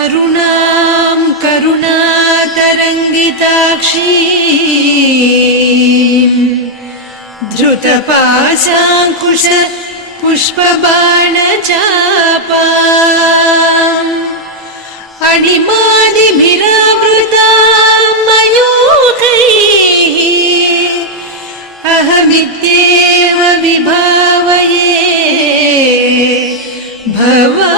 अरुणां करुणातरङ्गिताक्षीं धृतपाशाङ्कुश पुष्पबाणचापाम् अणिमादिभिरावृतां मयूखैः अहमित्येव विभावये भवानी।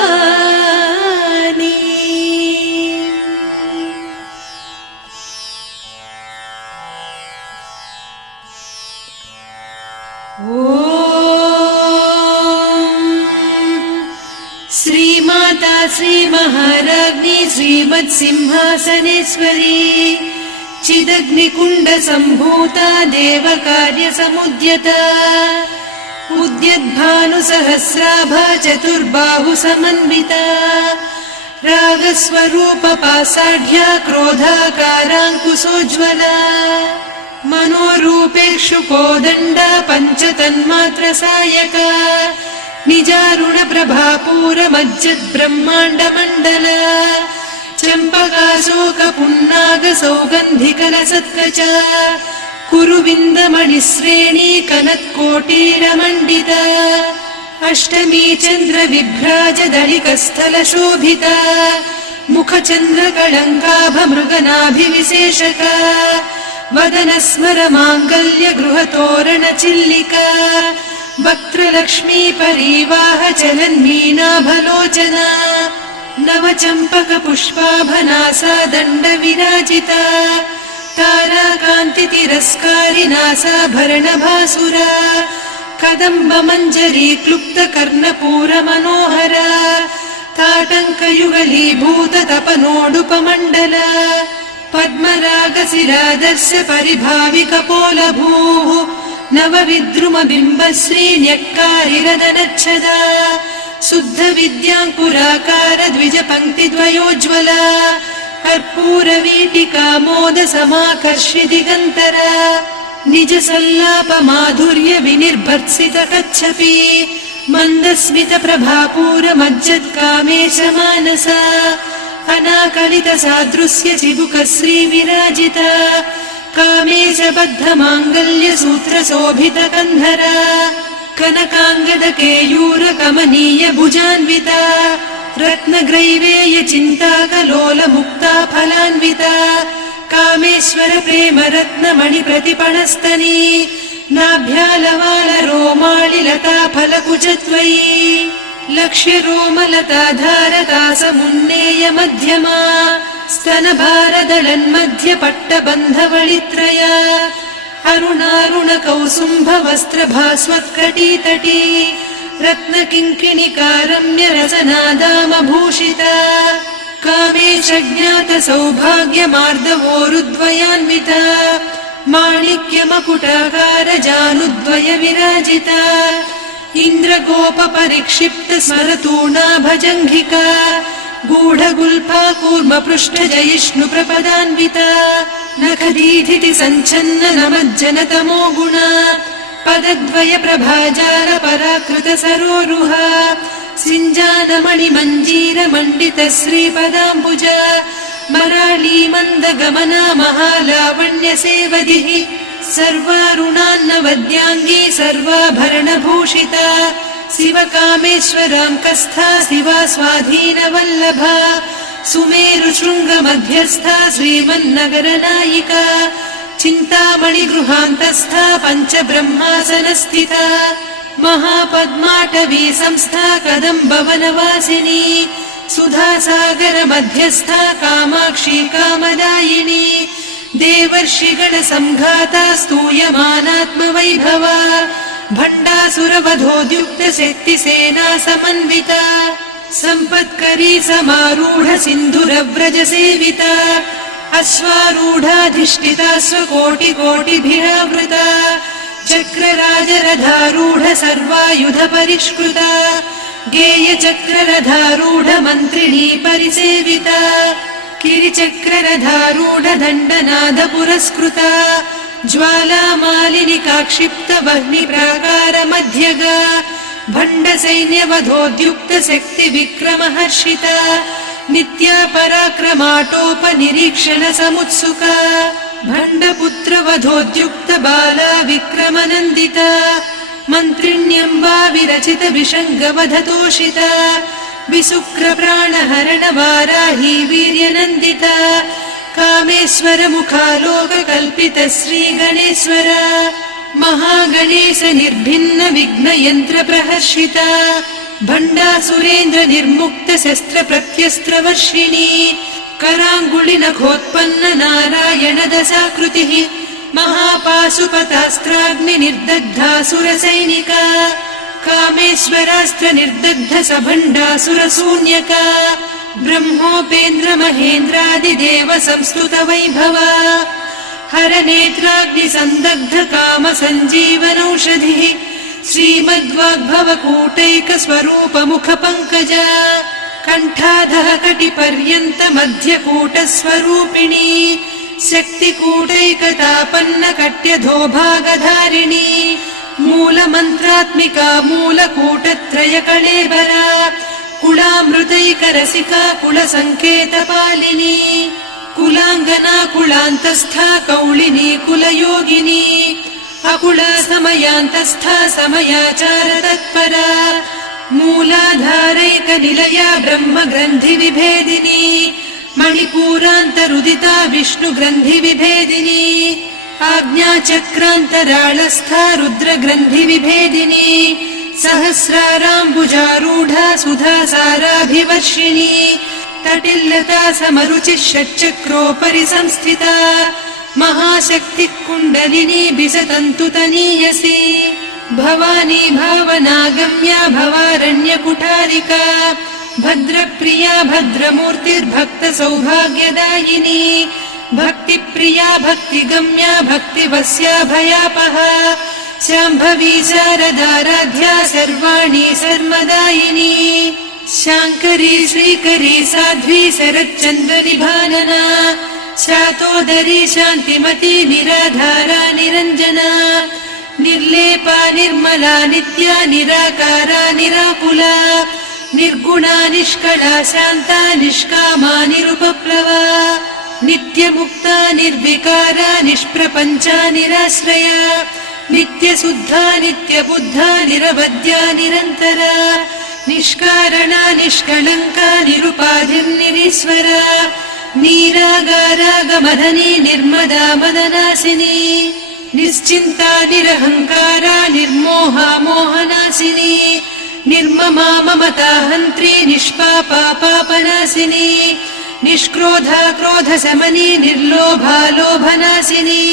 श्रीमाता श्रीमहाराज्ञी श्रीमत्सिंहासनेश्वरी चिदग्निकुण्डसम्भूता देवकार्यसमुद्यता उद्यद्भानुसहस्राभा चतुर्बाहुसमन्विता रागस्वरूपपासाढ्या क्रोधाकाराङ्कुशोज्ज्वला मनोरूपेक्षु कोदण्डा पञ्चतन्मात्रसायका निजारुणप्रभापूरमज्जद्ब्रह्माण्डमण्डला चम्पकाशोकपुन्नागसौगन्धिकलसत्कचा कुरुविन्दमणिश्रेणी कनत्कोटीरमण्डिता अष्टमी चन्द्रविभ्राजदलिकस्थलशोभिता मुखचन्द्रकळङ्काभमृगनाभिविशेषका वदनस्मरमाङ्गल्यगृहतोरणचिल्लिका वक्त्रलक्ष्मी परीवाह चलन्मीनाभलोचना नवचम्पकपुष्पाभनासा दण्डविराजिता ताराकान्तितिरस्कारिनासाभरणभासुरा कदम्बमञ्जरी क्लुप्तकर्णपूरमनोहरा ताटङ्कयुगलीभूततपनोडुपमण्डला पद्मरागशिरादर्श परिभाविकपोलभूः नवविद्रुमबिम्बश्रीन्यक्कारिरदनच्छदा शुद्धविद्याङ्कुराकार द्विजपङ्क्तिद्वयोज्ज्वला कर्पूरवीटिकामोदसमाकर्षि दिगन्तरा निजसल्लापमाधुर्य विनिर्भर्त्सितकच्छपि मन्दस्मितप्रभापूरमज्जत्कामेशमानसा अनाकलितसादृश्य चिबुकश्रीविराजिता कामेशबद्धमाङ्गल्यसूत्रशोभितकन्धरा कनकाङ्गदकेयूरकमनीय भुजान्विता रत्नग्रैवेयचिन्ताकलोलमुक्ता फलान्विता कामेश्वर प्रेमरत्नमणिप्रतिपणस्तनी नाभ्यालवालरोमालिलता फलकुचत्वयी लक्ष्यरोमलताधारकासमुन्नेय मध्यमा स्तनभारदलन्मध्यपट्टबन्धवळित्रया अरुणारुणकौसुम्भवस्त्रभास्वत्कटीतटी रत्नकिङ्किणिकारम्यरसनादामभूषिता कामेशज्ञातसौभाग्यमार्दवोरुद्वयान्विता माणिक्यमकुटाकारजानुद्वय विराजिता इन्द्रगोपपरिक्षिप्तस्मरतूणाभजङ्घिका गूढगुल्फा कूर्मपृष्ठजयिष्णुप्रपदान्विता नखदीधिति सञ्छन्न नमज्जनतमो गुणा पदद्वय प्रभाजाल पराकृत सरोरुहा सिञ्जानमणिमञ्जीरमण्डित श्रीपदाम्बुजा मराळी मन्दगमना महालावण्य सेवधिः सर्वारुणान्नवद्याङ्गी सर्वाभरणभूषिता शिवकामेश्वराङ्कस्था शिवा स्वाधीनवल्लभा सुमेरुशृङ्गमध्यस्था श्रीमन्नगरनायिका चिन्तामणिगृहान्तस्था पञ्चब्रह्मासनस्थिता महापद्माटवी संस्था कदम्बवनवासिनी सुधासागर मध्यस्था कामाक्षी कामदायिनी देवर्षिगणसंघाता स्तूयमानात्मवैभवा भण्डासुरवधोद्युक्तशक्तिसेना समन्विता सम्पत्करी समारूढ सिन्धुरव्रज सेविता अश्वारूढाधिष्ठिता स्वकोटिकोटिभिरावृता चक्रराजरथारूढ सर्वायुध परिष्कृता गेयचक्ररथारूढ मन्त्रिणी परिसेविता किरिचक्ररथारूढ दण्डनाद पुरस्कृता ज्वालामालिनिकाक्षिप्त वह्निप्राकार मध्यगा भण्डसैन्यवधोद्युक्त शक्ति विक्रमहर्षिता नित्या पराक्रमाटोपनिरीक्षण समुत्सुका भण्डपुत्रवधोद्युक्त बाला विक्रमनन्दिता मन्त्रिण्यम्बा विरचित विषङ्गवधतोषिता विशुक्रप्राणहरण वाराही वीर्यनन्दिता कामेश्वर मुखालोककल्पित श्रीगणेश्वर महागणेश निर्भिन्न विघ्नयन्त्र प्रहर्षिता भण्डासुरेन्द्र निर्मुक्त शस्त्र प्रत्यस्त्रवर्षिणी कराङ्गुलि नखोत्पन्न नारायण दशाकृतिः महापाशुपतास्त्राग्नि निर्दग्धासुर सैनिका कामेश्वरास्त्र निर्दग्ध सभण्डासुर शून्यका ब्रह्मोपेन्द्र महेन्द्रादिदेव संस्तुत वैभवा हर नेत्राग्नि संदग्ध काम सञ्जीवनौषधिः श्रीमद्वाग्भव कूटैक स्वरूप मुख पंकजा कण्ठाधः कटिपर्यन्त मध्यकूट स्वरूपिणी शक्तिकूटैकतापन्न कट्यधो भागधारिणी मूल मन्त्रात्मिका मूलकूटत्रय कळेबरा कुलामृतैक रसिका कुल संकेत पालिनी कुलाङ्गना कुलान्तस्था कौलिनी कुलयोगिनी अकुला समयान्तस्था समयाचार तत्परा मूलाधारैक निलया ब्रह्म ग्रन्थि विभेदिनी मणिपूरान्तरुदिता विष्णु ग्रन्थि विभेदिनी आज्ञाचक्रान्तराळस्था रुद्र ग्रन्थि विभेदिनी सहस्राराम्बुजारूढा सुधा साराभिवर्षिणी तटिल्लता समरुचिः षट्चक्रोपरि संस्थिता महाशक्तिः कुण्डलिनी बिसतन्तुतनीयसी भवानी भावनागम्या भवारण्यकुठारिका भद्रप्रिया भद्रमूर्तिर्भक्त सौभाग्यदायिनी भक्तिप्रिया भक्तिगम्या भक्तिवस्या भयापहा शाम्भवी शारदाराध्या सर्वाणि सर्वदायिनी शाङ्करी श्रीकरी साध्वी शरच्चन्द्र निभानना शातोदरी शान्तिमती निराधारा निरञ्जना निर्लेपा निर्मला नित्या निराकारा निराकुला निर्गुणा निष्कला शान्ता निष्कामा निरुपप्लवा नित्यमुक्ता निर्विकारा निष्प्रपञ्चा निराश्रया नित्यशुद्धा नित्यबुद्धा निरवद्या निरन्तरा निष्कारणा निष्कलङ्का निरुपाधिर्निरीश्वरा नीरागारागमधनी निर्मदा मदनासिनी निश्चिन्ता निरहङ्कारा निर्मोहा मोहनासिनी निर्ममा ममता हन्त्री निष्पापा पापनासिनी निष्क्रोधा क्रोधशमनी निर्लोभा लोभनासिनी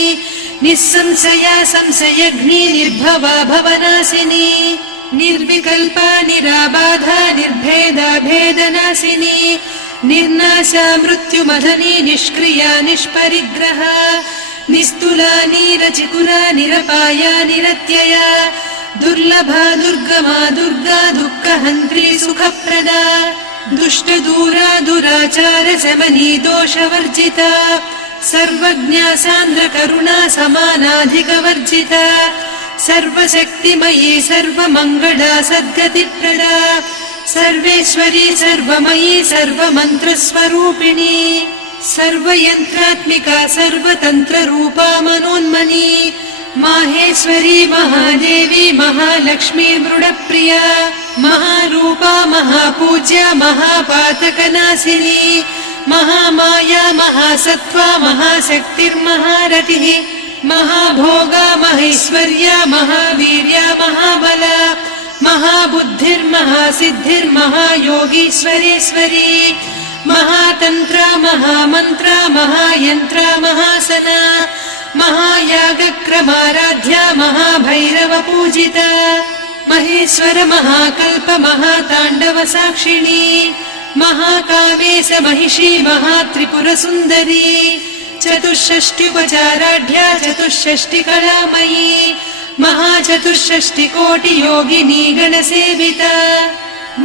निस्संशया संशयघ्नी निर्भवा भवनासिनी निर्विकल्पा निराबाधा निर्भेदा भेदनासिनी निर्नाशा मृत्युमधनी निष्क्रिया निष्परिग्रहा निस्तुला नीरचिकुरा निरपाया निरत्यया दुर्लभा दुर्गमा दुर्गा दुःखहन्त्री सुखप्रदा दुष्टदूरा दुराचार शमनी दोषवर्जिता सर्वज्ञा सान्द्र करुणा समानाधिकवर्जिता सर्वशक्तिमयी सर्वमङ्गला सद्गतिप्रदा सर्वेश्वरी सर्वमयी सर्वमन्त्रस्वरूपिणी सर्वयन्त्रात्मिका सर्वतन्त्ररूपा मनोन्मनी माहेश्वरी महादेवी महालक्ष्मी मृडप्रिया महारूपा महापूज्या महापातकनाशिनी महामाया महासत्त्वा महाशक्तिर्महारतिः महाभोगा महेश्वर्या महावीर्या महाबला महाबुद्धिर्महासिद्धिर्महायोगीश्वरेश्वरी महातन्त्रा महामन्त्रा महायन्त्रा महासना महायागक्रमाराध्या महाभैरव पूजिता महेश्वर महाकल्प महाताण्डव साक्षिणी महाकामेश महिषी महात्रिपुरसुन्दरी चतुष्षष्ट्युपचाराढ्या चतुष्षष्टिकलामयी महाचतुष्षष्टिकोटियोगिनी गणसेविता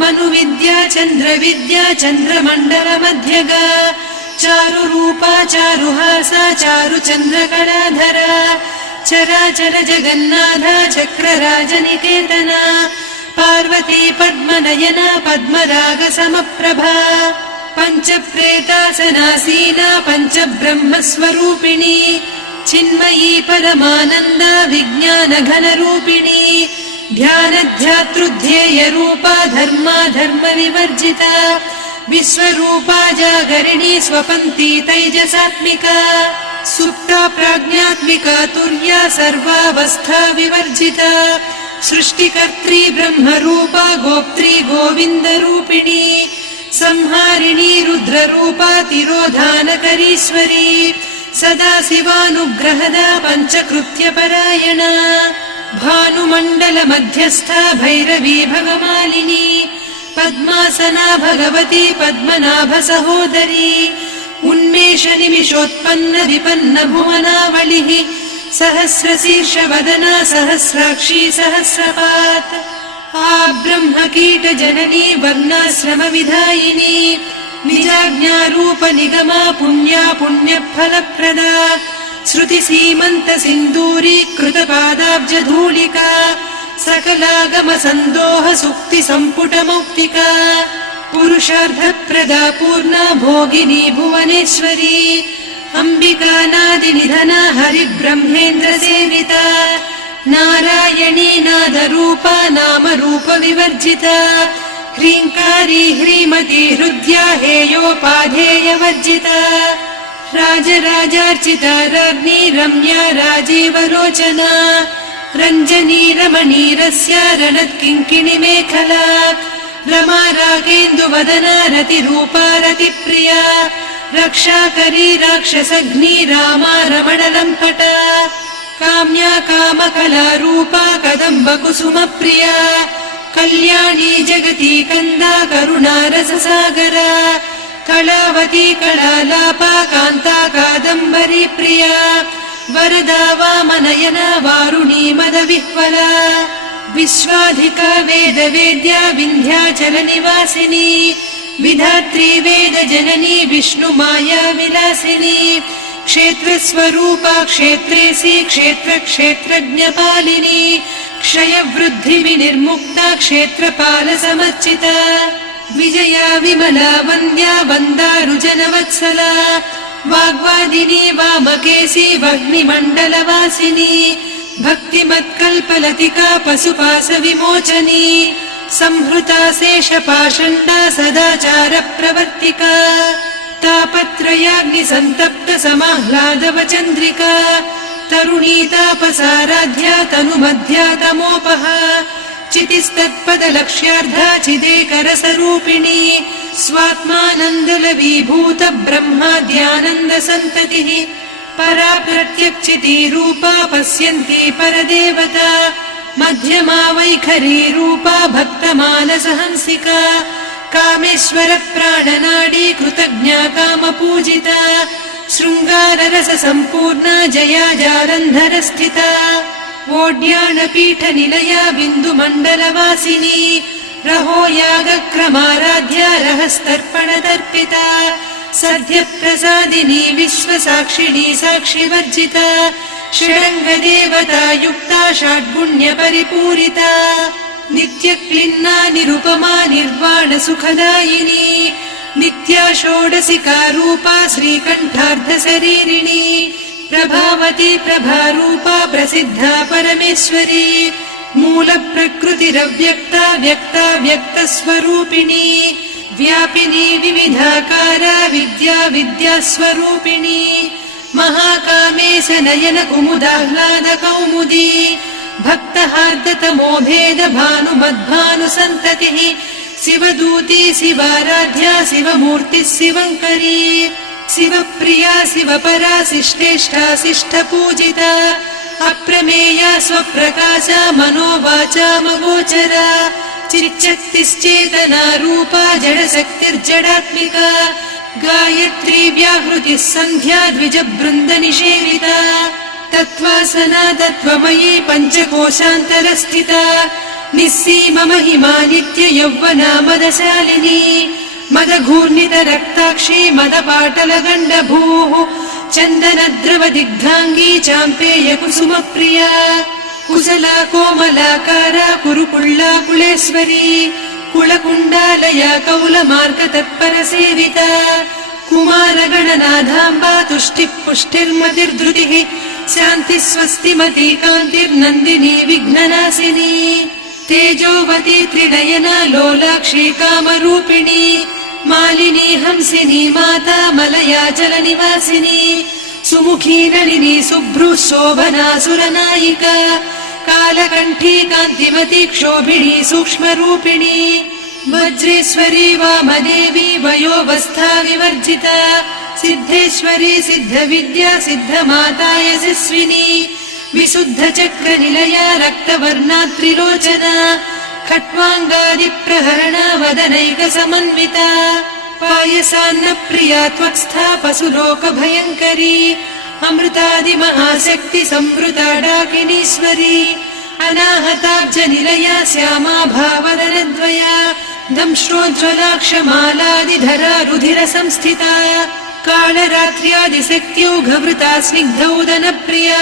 मनुविद्या चन्द्रविद्या चन्द्रमण्डलमध्यगा चारुरूपा चारुहासा चारुचन्द्रकलाधरा चराचर जगन्नाथा चक्रराजनिकेतना पार्वती पद्मनयना पद्मरागसमप्रभा पञ्चप्रेतासनासीना पञ्चब्रह्मस्वरूपिणी चिन्मयी परमानन्दा विज्ञानघनरूपिणी ध्यानध्यातृध्येयरूपा धर्माधर्मविवर्जिता विश्वरूपा जागरिणी स्वपन्ती तैजसात्मिका सुप्ता प्राज्ञात्मिका तुर्या सर्वावस्था विवर्जिता सृष्टिकर्त्री ब्रह्मरूपा गोप्त्री गोविन्दरूपिणी संहारिणी रुद्ररूपा तिरोधानकरीश्वरी सदा शिवानुग्रहदा पञ्चकृत्यपरायणा भानुमण्डलमध्यस्था भैरवी भगमालिनी पद्मासना भगवती पद्मनाभसहोदरी उन्मेषनिमिषोत्पन्न विपन्न भुवनावलिः सहस्रशीर्षवदना सहस्राक्षी सहस्रपात् आब्रह्मकीटजननी वर्णाश्रमविधायिनी निजाज्ञारूपनिगमा पुण्या पुण्यफलप्रदा श्रुतिसीमन्तसिन्दूरीकृतपादाब्जधूलिका सकलागमसन्दोहसुक्तिसम्पुटमौक्तिका पुरुषार्थप्रदा पूर्णा भोगिनी भुवनेश्वरी अम्बिकानादिनिधना हरिब्रह्मेन्द्रसेविता नारायणी नादरूपा नामरूपविवर्जिता ह्रीङ्कारी ह्रीमती हृद्या हेयोपाधेयवर्जिता राजराजार्चिता राज्ञी रम्या राजीवलोचना रञ्जनी रमणीरस्या रणत्किङ्किणिमेखला रमा रागेन्दुवदना रतिरूपा रतिप्रिया रक्षाकरी राक्षसघ्नी रामा रमणलम्पटा काम्या कामकलारूपा कदम्बकुसुमप्रिया कल्याणी जगती कन्दा करुणारससागरा कलावती कलालापा कान्ता कादम्बरी प्रिया वरदा वामनयना वारुणी मदविह्वला विश्वाधिका वेदवेद्या विन्ध्याचलनिवासिनी विधात्री वेदजननी विष्णुमाया विलासिनी क्षेत्रस्वरूपा क्षेत्रेसी क्षेत्रक्षेत्रज्ञपालिनी क्षयवृद्धिविनिर्मुक्ता क्षेत्रपालसमर्चिता विजया विमला वन्द्या वन्दारुजनवत्सला वाग्वादिनी वामकेशी वह्निमण्डलवासिनी भक्तिमत्कल्पलतिका पशुपाशविमोचनी संहृता शेषपाषण्डा सदाचारप्रवर्तिका तापत्रयाग्निसन्तप्त समाह्लादवचन्द्रिका तरुणी तापसाराध्या तनुमध्या तमोपहा चितिस्तत्पदलक्ष्यार्धा चिदेकरसरूपिणी स्वात्मानन्दलवीभूत ब्रह्माद्यानन्दसन्ततिः परा प्रत्यक्षितीरूपा पश्यन्ती परदेवता मध्यमा वैखरी रूपा भक्तमानसहंसिका कामेश्वर प्राणनाडी कृतज्ञा कामपूजिता शृङ्गाररस सम्पूर्णा जया जालन्धरस्थिता वोड्याणपीठनिलया बिन्दुमण्डलवासिनी रहो यागक्रमाराध्या रहस्तर्पणतर्पिता सद्यप्रसादिनी विश्वसाक्षिणी साक्षिवर्जिता षडङ्गदेवता युक्ता षड्गुण्यपरिपूरिता नित्यक्लिन्ना निरुपमा निर्वाणसुखदायिनी नित्या षोडशिका रूपा श्रीकण्ठार्धशरीरिणी प्रभावती प्रभारूपा प्रसिद्धा परमेश्वरी मूलप्रकृतिरव्यक्ता व्यक्ता व्यक्तस्वरूपिणी व्यापिनी विविधाकारा विद्या विद्यास्वरूपिणी महाकामेश नयन कुमुदाह्लाद कौमुदी भक्तहार्दतमो भेद भानुमद्भानुसन्ततिः शिवदूती शिवाराध्या शिवमूर्तिः शिवङ्करी शिवप्रिया शिवपरा शिष्टेष्ठा शिष्टपूजिता अप्रमेया स्वप्रकाशा मनोवाचामगोचरा चिच्चक्तिश्चेतना रूपा जडशक्तिर्जडात्मिका गायत्री व्याहृतिः सन्ध्या द्विजबृन्दनिषेविता तत्त्वासना तत्त्वमयी पञ्चकोशान्तरस्थिता निस्सीम महिमा नित्य यौवना मदशालिनी मदघूर्णितरक्ताक्षी मदपाटलगण्डभूः चन्दनद्रवदिग्धाङ्गी चाम्पेय कुसुमप्रिया कुशला कोमलाकारा कुरुकुळ्ळा कुळेश्वरी कुलकुण्डालया कौलमार्ग तत्परसेविता कुमारगणनाथाम्बा तुष्टिः पुष्टिर्मतिर्धृतिः शान्तिः स्वस्तिमती कान्तिर्नन्दिनी विघ्ननाशिनी तेजोवती त्रिनयना लोलाक्षी कामरूपिणी मालिनी हंसिनी माता मलया जलनिवासिनी सुमुखी नलिनी शुभ्रुः शोभना सुरनायिका कालकण्ठी कान्तिमती क्षोभिणी सूक्ष्मरूपिणी वज्रेश्वरी वामदेवी वयोवस्था विवर्जिता सिद्धेश्वरी सिद्धविद्या सिद्धमाता यशस्विनी विशुद्धचक्रनिलया रक्तवर्णा त्रिलोचना खट्वाङ्गादिप्रहरणा वदनैकसमन्विता पायसान्नप्रिया त्वक्स्था पशुलोकभयङ्करी अमृतादिमहाशक्ति संवृता डाकिनीश्वरी अनाहताब्जनिलया श्यामा भावदनद्वया दंश्रोज्ज्वलाक्षमालादिधरा रुधिरसंस्थिता कालरात्र्यादिशक्त्योघवृता स्निग्धौदनप्रिया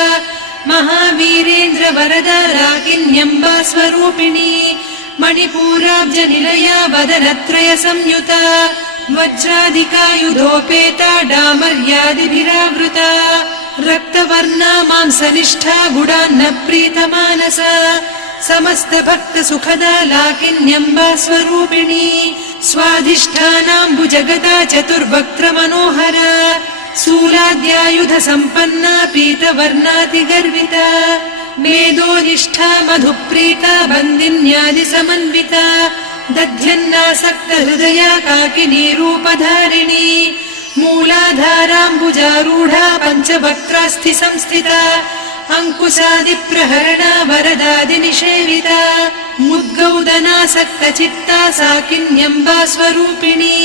महावीरेन्द्रवरदा राकिन्यम्बा स्वरूपिणी मणिपूराब्जनिलया वदनत्रय संयुता वज्राधिकायुधोपेता डामर्यादिभिरावृता रक्तवर्णा मांसनिष्ठा गुडान्न प्रीतमानसा समस्त भक्त सुखदा लाकिन्यम्बा स्वरूपिणी स्वाधिष्ठानाम्बुजगदा चतुर्वक्त्र मनोहरा शूलाद्यायुध सम्पन्ना पीतवर्णातिगर्विता मेदोनिष्ठा मधुप्रीता बन्दिन्यादि समन्विता दध्यन्नासक्त हृदया काकिनी रूपधारिणी मूलाधाराम्बुजारूढा पञ्चवक्त्रास्थि संस्थिता अङ्कुशादिप्रहरणा वरदादिनिषेविता मुद्गौदनासक्त चित्ता साकिन्यम्बा स्वरूपिणी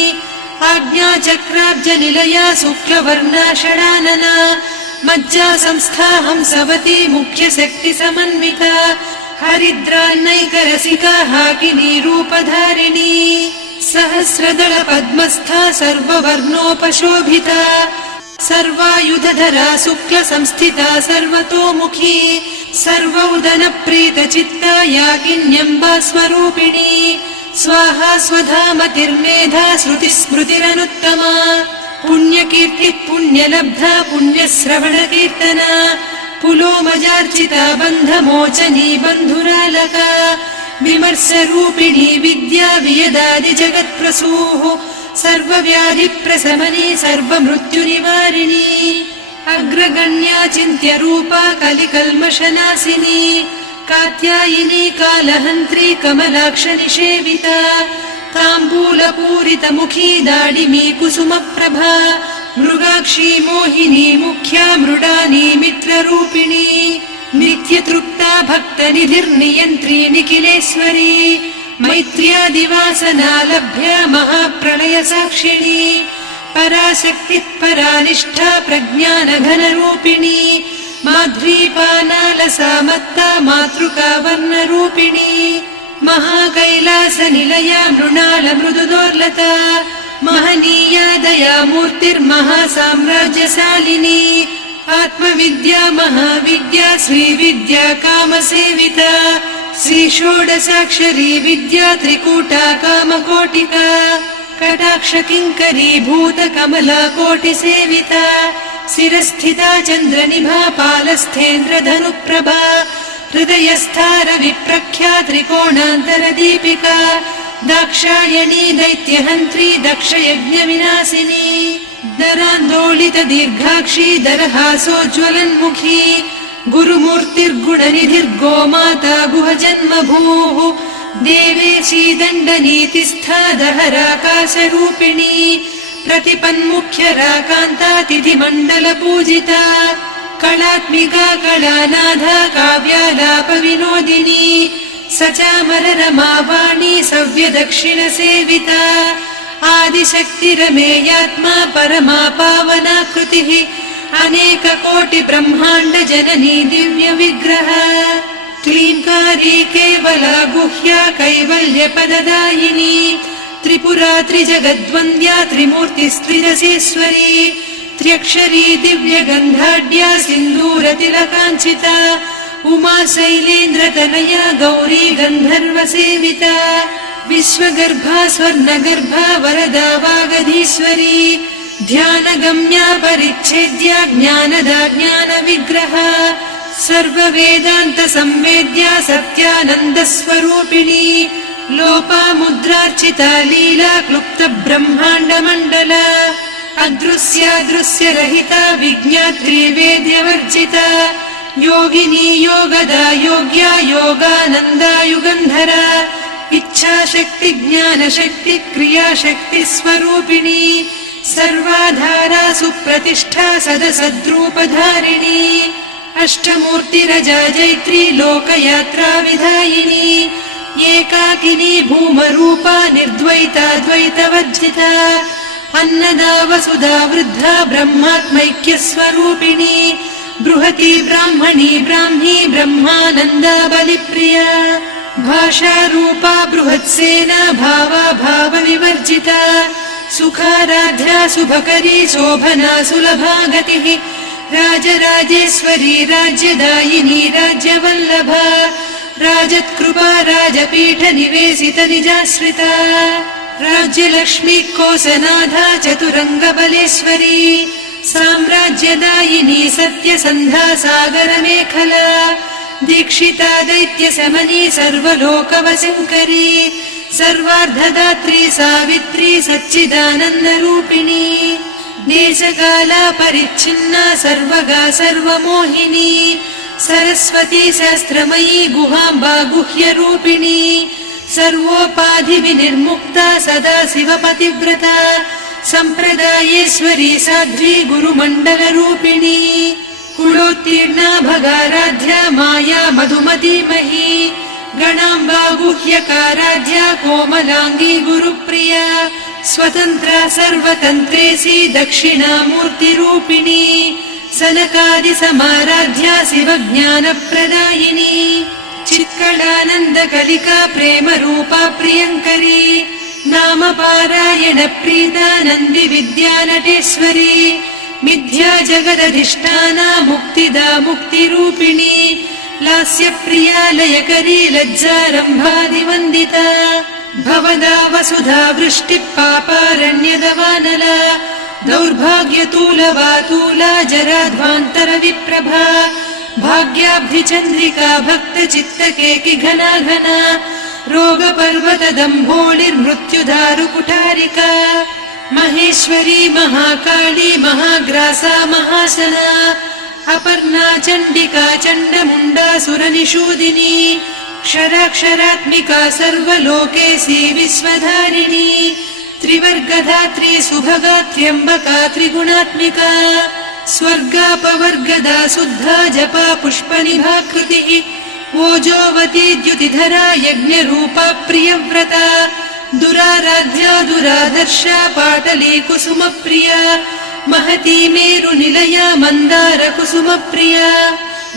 आज्ञाचक्राब्जनिलया शुक्लवर्णा षडानना मज्जा संस्था हंसवती मुख्यशक्ति समन्विता हरिद्रान्नैकरसिका हाकिनी रूपधारिणी सहस्रदल पद्मस्था सर्ववर्णोपशोभिता सर्वायुधधरा शुक्ल संस्थिता सर्वतोमुखी सर्वौदन प्रीतचित्ता याकिन्यम्बा स्वरूपिणी स्वाहा स्वधामतिर्मेधा श्रुतिस्मृतिरनुत्तमा पुण्यकीर्तिः पुण्यलब्धा पुण्यश्रवणकीर्तना पुलोमजार्चिता बन्धमोचनी बन्धुरालका विमर्शरूपिणी विद्या वियदादि जगत्प्रसूः सर्वव्याधिप्रशमनी सर्वमृत्युनिवारिणी अग्रगण्या चिन्त्यरूपा कलिकल्मषनाशिनी कात्यायिनी कालहन्त्री कमलाक्षनिषेविता ताम्बूलपूरितमुखी दाडिमी कुसुमप्रभा मृगाक्षी मोहिनी मुख्या मृडानी मित्ररूपिणी नित्यतृप्ता भक्तनिधिर्नियन्त्री निखिलेश्वरी मैत्र्यादिवासना लभ्या महाप्रलय साक्षिणी पराशक्तिः परानिष्ठा प्रज्ञानघनरूपिणी माध्वीपानालसा मत्ता मातृका वर्णरूपिणी महाकैलासनिलया मृणाल मृदुदोर्लता महनीया दया मूर्तिर्महासाम्राज्यशालिनी आत्मविद्या महाविद्या श्रीविद्या कामसेविता श्रीषोडशाक्षरी विद्या त्रिकूटा कामकोटिका कटाक्ष किङ्करी भूत कमला कोटिसेविता शिरस्थिता चन्द्रनिभा पालस्थेन्द्र धनुप्रभा हृदयस्था रविप्रख्या त्रिकोणान्तरदीपिका दाक्षायणी दैत्यहन्त्री दक्षयज्ञविनाशिनी दरान्दोलित दीर्घाक्षी दरहासोज्ज्वलन्मुखी गुरुमूर्तिर्गुणनिधिर्गोमाता गुहजन्मभूः देवेशी दण्डनीतिस्था दहराकाशरूपिणी प्रतिपन्मुख्यराकान्ता तिथिमण्डलपूजिता कलात्मिका कलानाथा काव्यालापविनोदिनी सचामररमावाणी सव्यदक्षिणसेविता आदिशक्तिरमेयात्मा परमा पावनाकृतिः अनेककोटिब्रह्माण्ड जननी दिव्यविग्रह क्लीङ्कारी केवला गुह्या कैवल्यपददायिनी त्रिपुरा त्रिजगद्वन्द्या त्रिमूर्तिस्त्रिदशेश्वरी त्र्यक्षरी दिव्यगन्धाढ्या सिन्दूरतिलकाञ्चिता उमा शैलेन्द्रतनया गौरी गन्धर्वसेविता विश्वगर्भा स्वर्णगर्भा वरदा वागधीश्वरी ध्यानगम्या परिच्छेद्या ज्ञानदा ज्ञानविग्रहा सर्ववेदान्तसंवेद्या सत्यानन्दस्वरूपिणी लोपामुद्रार्चिता लीला क्लुप्तब्रह्माण्डमण्डला अदृश्यादृश्यरहिता विज्ञात्री वेद्यवर्जिता योगिनी योगदा योग्या योगानन्दा युगन्धरा इच्छाशक्ति ज्ञानशक्ति क्रियाशक्ति स्वरूपिणी सर्वाधारा सुप्रतिष्ठा सदसद्रूपधारिणी अष्टमूर्तिरजा जैत्री लोकयात्रा विधायिनी एकाकिनी भूमरूपा निर्द्वैता द्वैतवर्जिता अन्नदा वसुधा वृद्धा ब्रह्मात्मैक्यस्वरूपिणी बृहती ब्राह्मणी ब्राह्मी ब्रह्मानन्दा बलिप्रिया भाषारूपा बृहत्सेना भावा भावविवर्जिता सुखाराध्या शुभकरी शोभना सुलभा गतिः राजराजेश्वरी राज्यदायिनी राज्यवल्लभा राजत्कृपा राजपीठ निवेशित निजाश्रिता राज्यलक्ष्मी कोसनाधा चतुरङ्गबलेश्वरी साम्राज्यदायिनी सत्यसन्धा सागरमेखला दीक्षिता दैत्यशमनी सर्वलोकवशङ्करी सर्वार्धदात्री सावित्री सच्चिदानन्दरूपिणी देशकाला परिच्छिन्ना सर्वगा सर्वमोहिनी सरस्वती शास्त्रमयी गुहाम्बा गुह्यरूपिणी सर्वोपाधिविनिर्मुक्ता सदा शिवपतिव्रता सम्प्रदायेश्वरी साध्वी गुरुमण्डलरूपिणी कुलोत्तीर्णा भगाराध्या माया मधुमतीमही गणाम्बा गुह्यकाराध्या कोमलाङ्गी गुरुप्रिया स्वतन्त्रा सर्वतन्त्रेसी दक्षिणामूर्तिरूपिणी सनकादिसमाराध्या शिवज्ञानप्रदायिनी चित्कलानन्दकलिका प्रेमरूपा प्रियङ्करी नामपारायण प्रीता नन्दि विद्यानटेश्वरी मिथ्या जगदधिष्ठाना मुक्तिदा मुक्तिरूपिणी लास्यप्रिया लयकरी लज्जारम्भादिवन्दिता भवदा वसुधा वृष्टिः पापारण्यदवानला दौर्भाग्यतूलवातूला जराध्वान्तरविप्रभा भाग्याब्धिचन्द्रिका भक्तचित्तकेकि घना घना रोगपर्वतदम्भोळिर्मृत्युदारुकुठारिका महेश्वरी महाकाली महाग्रासा महाशना अपर्णा चण्डिका चण्डमुण्डा सुरनिषूदिनी क्षराक्षरात्मिका सर्वलोकेशी विश्वधारिणी त्रिवर्गधात्री सुभगा त्र्यम्बका त्रिगुणात्मिका स्वर्गापवर्गदा शुद्धा जपा पुष्पनिभाकृतिः ओजोवती द्युतिधरा यज्ञरूपा प्रियव्रता दुराराध्या दुरादर्शा पाटली कुसुमप्रिया महती मेरुनिलया मन्दार कुसुमप्रिया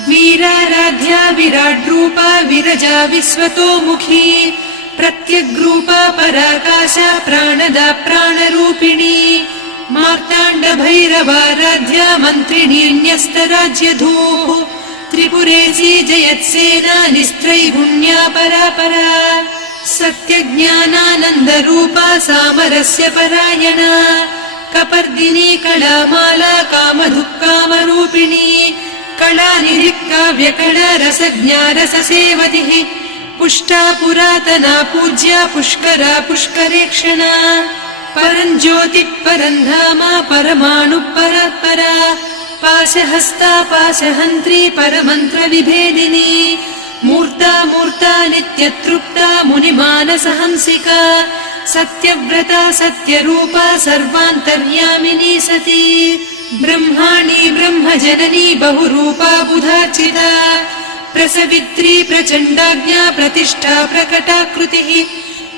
वीराराध्या विराड्रूपा विरजा विश्वतोमुखी प्रत्यग्रूपा पराकाशा प्राणदा प्राणरूपिणी मार्ताण्ड भैरवाराध्या मन्त्रिणीन्यस्तराज्यधूः त्रिपुरेशी जयत्सेना निस्त्रैगुण्या परापरा सत्यज्ञानानन्दरूपा सामरस्य परायणा कपर्दिनी कलामाला कामधुक्कामरूपिणी कलानिधिः काव्यकला रसज्ञा रससेवतिः पुष्टा पुरातना पूज्या पुष्करा पुष्करेक्षणा परञ्ज्योतिः परन्धामा परमाणुः परात्परा पाशहस्ता पाशहन्त्री परमन्त्रविभेदिनी मूर्ता मूर्ता नित्यतृप्ता मुनिमानसहंसिका सत्यव्रता सत्यरूपा सर्वान्तर्यामिनी सती ब्रह्माणी ब्रह्मजननी बहुरूपा बुधार्चिता प्रसवित्री प्रचण्डाज्ञा प्रतिष्ठा प्रकटाकृतिः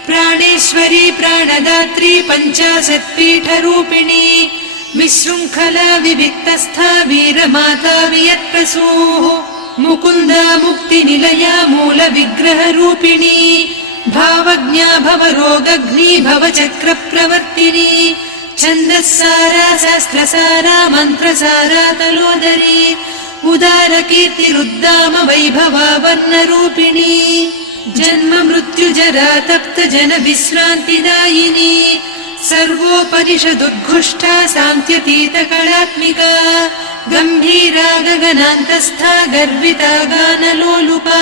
प्राणेश्वरी प्राणदात्री पञ्चाशत्पीठरूपिणी विशृङ्खला विविक्तस्था वीरमाता वियत्प्रसूः मुकुन्दा मुक्तिनिलया मूलविग्रहरूपिणी भावज्ञा भवरोगग्नी भवचक्रप्रवर्तिनी छन्दस्सारा शास्त्रसारा मन्त्रसारा तलोदरी उदारकीर्तिरुद्दाम वैभवा वर्णरूपिणी जन्म मृत्युजरा तप्त जन विश्रान्तिदायिनी सर्वोपनिषदुद्घुष्टा सान्त्यतीत कलात्मिका गम्भीरा गगनान्तस्था गर्विता गानलोलुपा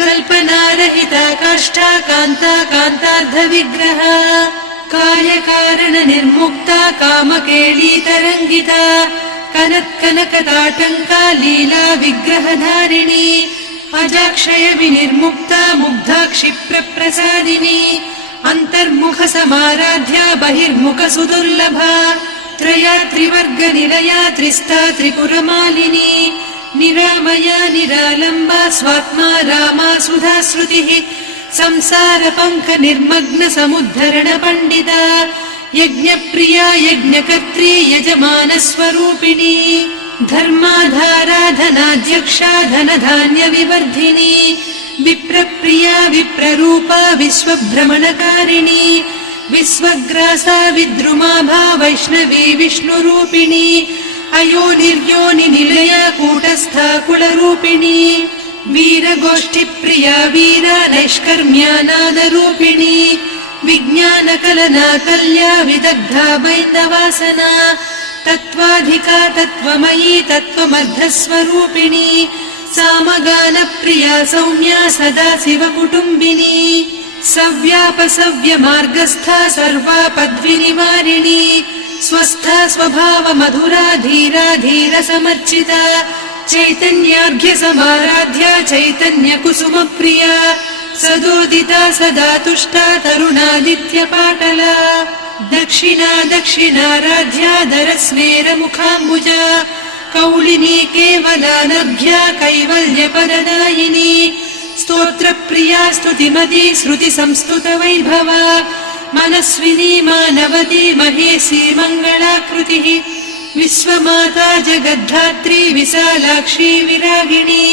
कल्पनारहिता काष्ठा कान्ता कान्तार्धविग्रहा कार्यकारण निर्मुक्ता कामकेली तरङ्गिता कनत्कनकताटङ्का लीला विग्रहधारिणी अजाक्षय विनिर्मुक्ता मुग्धा क्षिप्रप्रसादिनी अन्तर्मुख समाराध्या बहिर्मुख सुदुर्लभा त्रया त्रिवर्ग निलया त्रिस्ता त्रिपुरमालिनी निरामया निरालम्बा स्वात्मा रामा सुधा श्रुतिः संसार पङ्क निर्मग्न समुद्धरण पण्डिता यज्ञप्रिया यज्ञकर्त्री यजमान स्वरूपिणी धर्माधारा धनाध्यक्षा धनधान्य विवर्धिनी विप्रप्रिया विप्ररूपा विश्वभ्रमणकारिणी विश्वग्रासा विद्रुमाभा वैष्णवी विष्णुरूपिणी अयोनिर्योनि निलया कूटस्था कुलरूपिणी वीरगोष्ठिप्रिया वीरा नैष्कर्म्यानादरूपिणी विज्ञानकलना कल्या विदग्धा बैन्दवासना तत्त्वाधिका तत्त्वमयी तत्त्वमर्धस्वरूपिणी सामगानप्रिया सौम्या सदा शिवकुटुम्बिनी सव्यापसव्यमार्गस्था सर्वापद्विनिवारिणी स्वस्था स्वभाव मधुरा धीरा धीर समर्चिता चैतन्यार्घ्य समाराध्या चैतन्य कुसुम प्रिया सदोदिता सदा तुष्टा तरुणादित्य पाटला दक्षिणा दक्षिणाराध्या दरस्मेर मुखाम्बुजा कौलिनी केवलानभ्या कैवल्य परदायिनी स्तोत्रप्रिया स्तुतिमती श्रुति संस्तुत वैभवा मनस्विनी मानवती महेशी मङ्गलाकृतिः विश्वमाता जगद्धात्री विशालाक्षी विरागिणी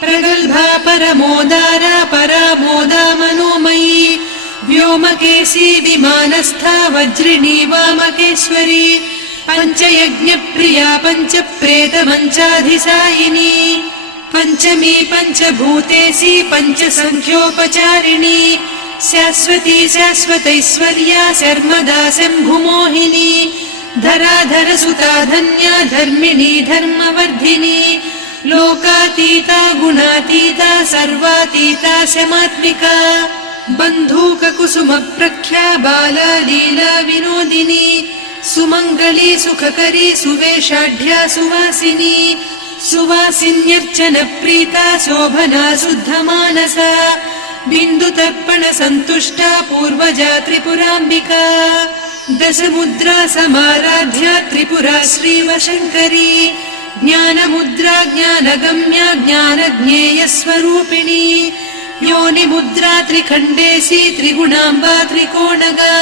प्रगल्भा परमोदारा परामोदा मनोमयी व्योमकेशी विमानस्था वज्रिणी वामकेश्वरी पञ्चयज्ञप्रिया पञ्चप्रेत मञ्चाधिसायिनी पञ्चमी पञ्चभूतेशी पञ्चसङ्ख्योपचारिणी शाश्वती शाश्वतैश्वर्या शर्मदा शम्भुमोहिनी धराधर सुता धन्या धर्मिणी धर्मवर्धिनी लोकातीता गुणातीता सर्वातीता शमात्मिका बन्धूक कुसुम प्रख्या बाला लीला विनोदिनी सुमङ्गली सुखकरी सुवेशाढ्या सुवासिनी सुवासिन्यर्चन प्रीता शोभना शुद्धमानसा बिन्दुतर्पण सन्तुष्टा पूर्वजा त्रिपुराम्बिका दशमुद्रा समाराध्या त्रिपुरा श्रीवशङ्करी ज्ञानमुद्रा ज्ञानगम्या ज्ञानज्ञेयस्वरूपिणी योनिमुद्रा त्रिखण्डेशी त्रिगुणाम्बा त्रिकोणगा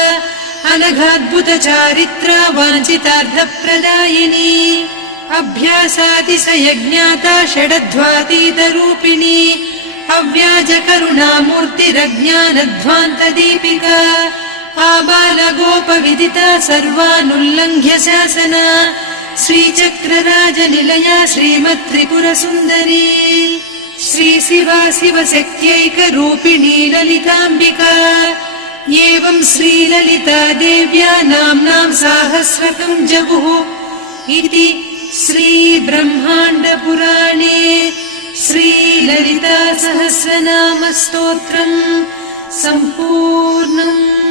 अनघाद्भुत चारित्रा वाञ्छितार्थप्रदायिनी अभ्यासातिशयज्ञाता षडध्वातीतरूपिणी अव्याजकरुणामूर्तिरज्ञानध्वान्तदीपिका आबालगोपविदिता सर्वानुल्लङ्घ्य शासना श्रीचक्रराजनिलया श्रीमत्त्रिपुरसुन्दरी श्रीशिवा शिवशक्त्यैकरूपिणी ललिताम्बिका एवं श्रीललिता देव्या नाम्नां साहस्रकं जगुः इति श्रीब्रह्माण्डपुराणे श्रीललिता सहस्रनाम स्तोत्रम् सम्पूर्णम्।